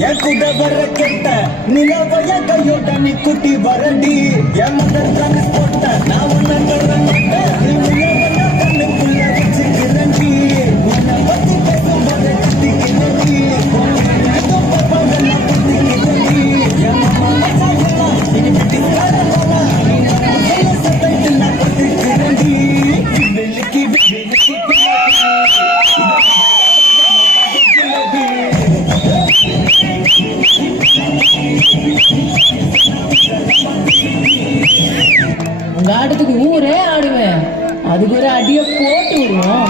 என் கூட வர கெட்ட நிலவைய கையோட்ட நீ குட்டி வரடி என் மதர் டிரான்ஸ்போர்ட்ட நான் உன்ன வர மாட்டேன் நீ நிலவைய கண்ணுக்குள்ள வச்சு கிளம்பி உன்னை பத்தி பேசும் போது கட்டி கிளம்பி என் மாமா சாயலாம் இனி மீட்டிங் காரணமா சத்தையில் நான் பத்தி கிளம்பி வெள்ளிக்கு உங்க ஆட்டத்துக்கு ஊரே ஆடுவேன் அதுக்கு ஒரு அடிய போட்டு விடுவோம்.